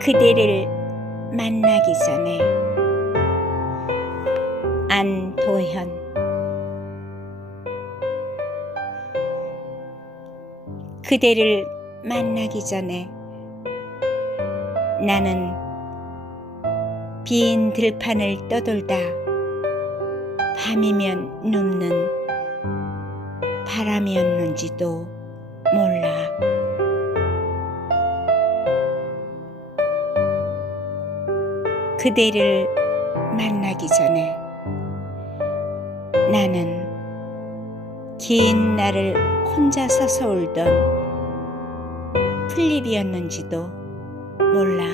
그대를 만나기 전에 안도현 그대를 만나기 전에 나는 빈 들판을 떠돌다 밤이면 눕는 바람이었는지도 몰라. 그대를 만나기 전에 나는 긴 날을 혼자 서서 울던 플립이었는지도 몰라.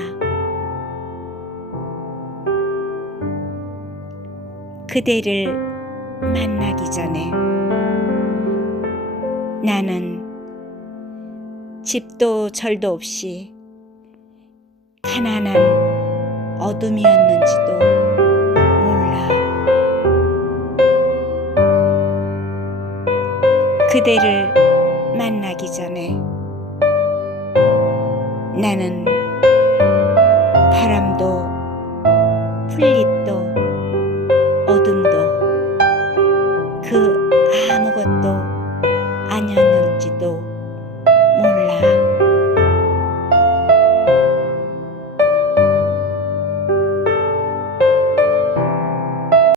그대를 만나기 전에 나는 집도 절도 없이 가난한 어둠이었는지도 몰라. 그대를 만나기 전에 나는 바람도